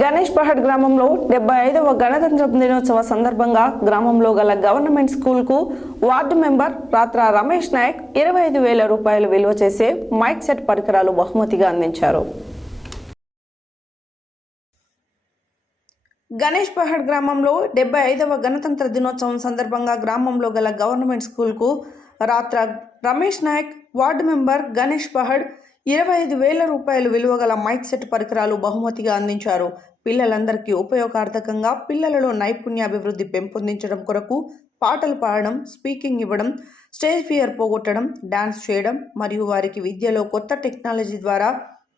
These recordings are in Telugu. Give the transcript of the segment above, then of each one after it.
గణేష్ పహాడ్ గ్రామంలో 75వ గణతంత్ర దినోత్సవ సందర్భంగా గ్రామంలో గల గవర్నమెంట్ స్కూల్కు వార్డు మెంబర్ రాత్ర రమేష్ నాయక్ 25,000 రూపాయలు విలువ చేసే మైక్ సెట్ పరికరాలు బహుమతిగా అందించారు. గణేష్ పహాడ్ గ్రామంలో 75వ గణతంత్ర దినోత్సవం సందర్భంగా గ్రామంలో గల గవర్నమెంట్ స్కూల్కు రాత్ర రమేష్ నాయక్ వార్డు మెంబర్ గణేష్ పహాడ్ 25,000 రూపాయలు విలువ గల మైక్ సెట్ పరికరాలు బహుమతిగా అందించారు. పిల్లలందరికీ ఉపయోగార్థకంగా పిల్లలలో నైపుణ్యాభివృద్ధి పెంపొందించడం కొరకు పాటలు పాడడం, స్పీకింగ్ ఇవ్వడం, స్టేజ్ ఫియర్ పోగొట్టడం, డాన్స్ చేయడం మరియు వారికి విద్యలో కొత్త టెక్నాలజీ ద్వారా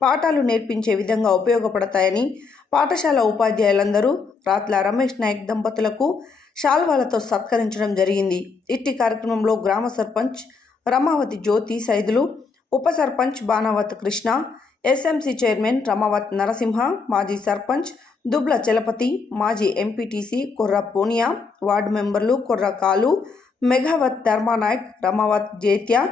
పాఠాలు నేర్పించే విధంగా ఉపయోగపడతాయని పాఠశాల ఉపాధ్యాయులందరూ రాత్ల రమేష్ నాయక్ దంపతులకు శాల్వాలతో సత్కరించడం జరిగింది. ఇట్టి కార్యక్రమంలో గ్రామ సర్పంచ్ రమావతి జ్యోతి సైదులు, ఉప సర్పంచ్ బాణావత్ కృష్ణ, ఎస్ఎంసీ చైర్మన్ రమావత్ నరసింహ, మాజీ సర్పంచ్ దుబ్ల చలపతి, మాజీ ఎంపీటీసీ కొర్ర పోనియా, వార్డు మెంబర్లు కొర్ర కాలు, మెఘావత్ ధర్మానాయక్, రమావత్ జేత్య,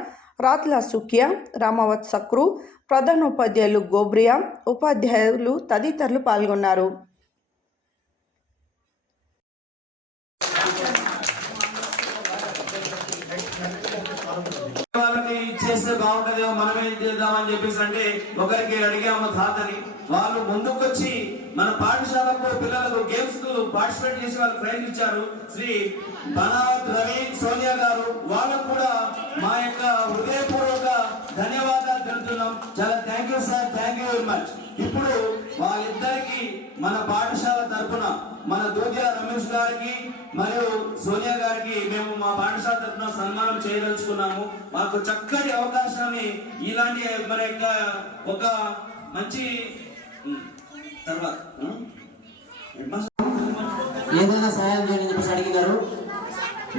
రాత్ల సుఖ్య, రామావత్ సక్రు, ప్రధానోపాధ్యాయులు గోబ్రియా, ఉపాధ్యాయులు తదితరులు పాల్గొన్నారు. చేస్తే బాగుంటదేమో మనమే చేద్దామని చెప్పేసి అంటే ఒకరికి అడిగాము తాతని. వాళ్ళు ముందుకొచ్చి మన పాఠశాలకు పిల్లలకు గేమ్స్ కు పార్టిసిపేట్ చేసి వాళ్ళు ప్రైజ్ ఇచ్చారు. శ్రీ బనావత్ రవి సోనియా గారు, వాళ్ళకు కూడా మా యొక్క హృదయపూర్వక ధన్యవాదాలు తెలుపుతున్నాం. చాలా thank you sir, thank you very much. ఇప్పుడు వాళ్ళిద్దరికి మన పాఠశాల తరఫున మన దూద్య రమేష్ గారికి మరియు సోనియా గారికి మేము మా పాఠశాల తరఫున సన్మానం చేయదలుచుకున్నాము. మాకు చక్కటి అవకాశాన్ని ఇలాంటి మన యొక్క ఒక మంచి తర్వాత ఏదైనా సహాయం చేయండి చెప్పేసి అడిగినారు.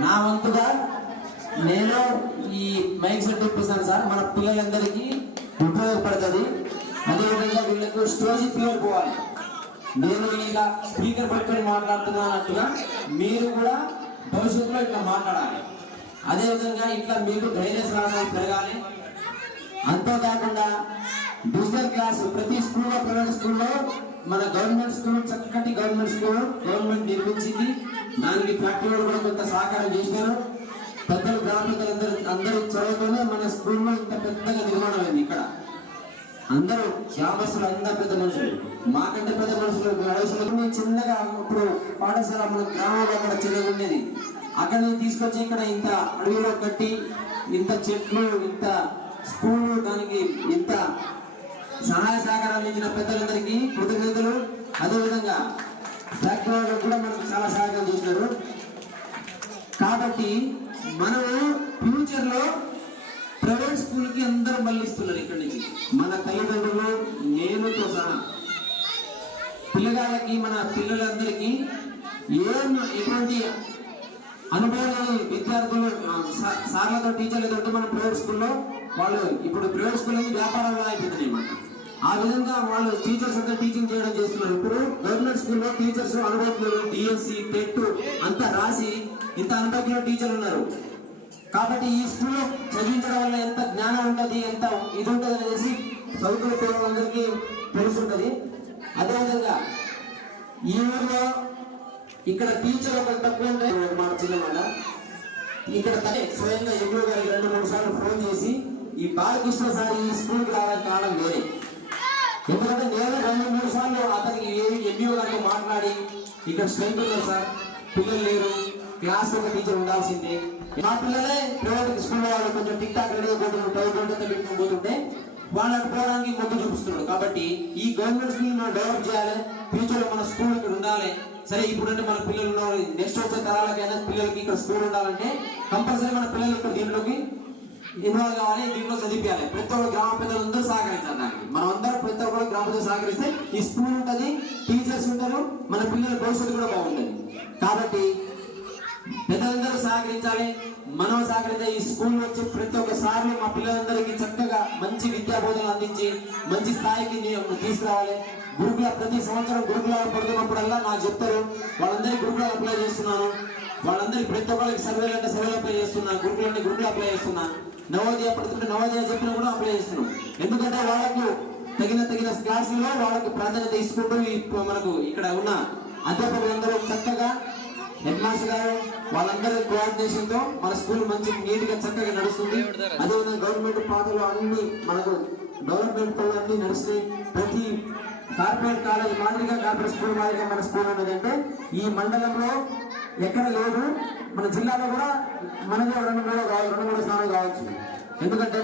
నా వంతుగా నేను ఈ మైక్ సెట్ ఇప్పిస్తాను సార్. మన పిల్లలందరికీ ఉపయోగపడుతుంది. అదేవిధంగా వీళ్ళకు స్టేజ్ ఫియర్ పోవాలి. నేను ఇలా స్పీకర్ పట్టుకొని మాట్లాడుతున్నట్టుగా మీరు కూడా భవిష్యత్తులో ఇట్లా మాట్లాడాలి. అదేవిధంగా ఇట్లా మీకు ధైర్య సాహసాలు పెరగాలి. అంతేకాకుండా డిజిటల్ క్లాస్ ప్రతి స్కూల్లో, ప్రైవేట్ స్కూల్లో, మన గవర్నమెంట్ స్కూల్ చక్కటి గవర్నమెంట్ స్కూల్ గవర్నమెంట్ నిర్మించింది. దానికి ఫ్యాక్టరీలో కూడా కొంత సహకారం చేశారు. పెద్దలు, గ్రామ పెద్దలందరూ అందరూ చదువుతూనే మన స్కూల్లో ఇంత పెద్దగా నిర్మాణం అయింది. ఇక్కడ అందరూ గ్రామస్తులు, అందరూ పెద్ద మనుషులు, మాకంటే పెద్ద మనుషులు. చిన్నగా ఇప్పుడు పాఠశాల మన గ్రామంలో అక్కడ చిన్నగా ఉండేది. అక్కడిని తీసుకొచ్చి ఇక్కడ ఇంత అడవిలో కట్టి, ఇంత చెట్లు, ఇంత స్కూలు, దానికి ఇంత సహాయ సహకారాలు ఇచ్చిన పెద్దలందరికీ కృతజ్ఞతలు. అదేవిధంగా ఫ్యాక్టరీలో కూడా మనకు చాలా సహాయం చేసినారు. కాబట్టి మనము ఫ్యూచర్ లో ప్రైవేట్ స్కూల్ కి అందరూ మళ్ళిస్తున్నారు. ఇక్కడి నుంచి మన తల్లిదండ్రులు, నేనుతో సహా పిల్లగాళ్ళకి, మన పిల్లలందరికీ ఎటువంటి అనుభవాలు విద్యార్థులు సార్లతో, టీచర్లతో మన ప్రైవేట్ స్కూల్లో వాళ్ళు ఇప్పుడు ప్రైవేట్ స్కూల్ అనేది వ్యాపారాలు అయిపోతున్నాయి అన్నమాట. ఆ విధంగా వాళ్ళు టీచర్స్ అంతా టీచింగ్ చేయడం చేస్తున్నారు. ఇప్పుడు గవర్నమెంట్ స్కూల్లో టీచర్స్ అనుభవం డిఎస్సి టెట్ అంతా రాసి ఇంత అనుభవం టీచర్లు ఉన్నారు. కాబట్టి ఈ స్కూల్లో చదివించడం వల్ల ఎంత జ్ఞానం ఉంటుంది, ఎంత ఇది ఉంటుంది అనేసి చదువుకునే పిల్లలందరికీ తెలుసుంటది. అదేవిధంగా ఈ ఊర్లో ఇక్కడ టీచర్ ఒక తక్కువ ఉంటే మాట చిన్నమాట ఇక్కడ స్వయంగా ఎంఓ గారికి 2-3 సార్లు ఫోన్ చేసి ఈ బాలకృష్ణ సార్ ఈ స్కూల్కి రావడానికి కారణం వేరే. ఎందుకంటే నేను 2-3 సార్లు అతనికి ఎంఈఓ గారితో మాట్లాడి ఇక్కడ స్ట్రెంత్ ఉన్నారు సార్, పిల్లలు లేరు, క్లాస్ ఒక టీచర్ ఉండాల్సిందే. మా పిల్లలే ప్రైవేట్ స్కూల్ వాళ్ళు కొంచెం టిక్ టాక్ రెడీ పెట్టుకుని పోతుంటే వాళ్ళకి పోవడానికి మొగ్గు చూపిస్తున్నాడు. కాబట్టి ఈ గవర్నమెంట్ స్కూల్ మనం డెవలప్ చేయాలి. ఫ్యూచర్ లో మన స్కూల్ ఇక్కడ ఉండాలి. సరే ఇప్పుడంటే మన పిల్లలు ఉన్నారు, నెక్స్ట్ వచ్చే తరాలకైనా పిల్లలకి ఇక్కడ స్కూల్ ఉండాలంటే కంపల్సరీ మన పిల్లలు ఇక్కడ దీంట్లోకి ఇన్వాల్వ్ కావాలి, దీంట్లో చదివించాలి. ప్రతి ఒక్క గ్రామ పెద్దలందరూ సహకరించాలి. దానికి మనం అందరూ ప్రతి ఒక్కరు గ్రామ పెద్దలు సహకరిస్తే ఈ స్కూల్ ఉంటుంది, టీచర్స్ ఉంటారు, మన పిల్లల భవిష్యత్తు కూడా బాగుంటుంది. కాబట్టి పెద్దలందరూ సహకరించాలి, మనం సహకరించాలి. ఈ స్కూల్ వచ్చి ప్రతి ఒక్కసారి మా పిల్లలందరికీ చక్కగా మంచి విద్యా బోధనలు అందించి మంచి స్థాయికి తీసుకురావాలి. గురుకుల ప్రతి సంవత్సరం గురుకులాలు పడుతున్నప్పుడల్లా నాకు చెప్తారు, వాళ్ళందరికీ గురుకులాలు అప్లై చేస్తున్నాను, వాళ్ళందరికీ ప్రతి ఒక్కరికి సర్వేలు అంటే సర్వేలు అప్లై చేస్తున్నా, గురుకులు అంటే గురుకులు అప్లై చేస్తున్నా, నవోదయ పడుతుంటే నవోదయ చెప్పినా కూడా అప్లై చేస్తున్నాం. ఎందుకంటే వాళ్ళకు తగిన క్లాసుల్లో వాళ్ళకు ప్రాధాన్యత ఇసుకుంటూ మనకు ఇక్కడ ఉన్న అధ్యాపకులందరూ చక్కగా హెడ్ మాస్టర్ గారు వాళ్ళందరి కోఆర్డినేషన్ తో మన స్కూల్ మంచి నీట్ గా చక్కగా నడుస్తుంది. అదేవిధంగా గవర్నమెంట్ పాఠాలు అన్ని మనకు డెవలప్మెంట్ పనులు అన్ని నడుస్తున్నాయి. ప్రతి కార్పొరేట్ కాలేజ్ మాదిరిగా కార్పొరేట్ స్కూల్ మాదిరిగా మన స్కూల్ ఉన్నదంటే ఈ మండలంలో ఎక్కడ లేదు. మన జిల్లాలో కూడా మనది 2-3 స్థానాలు కావచ్చు. ఎందుకంటే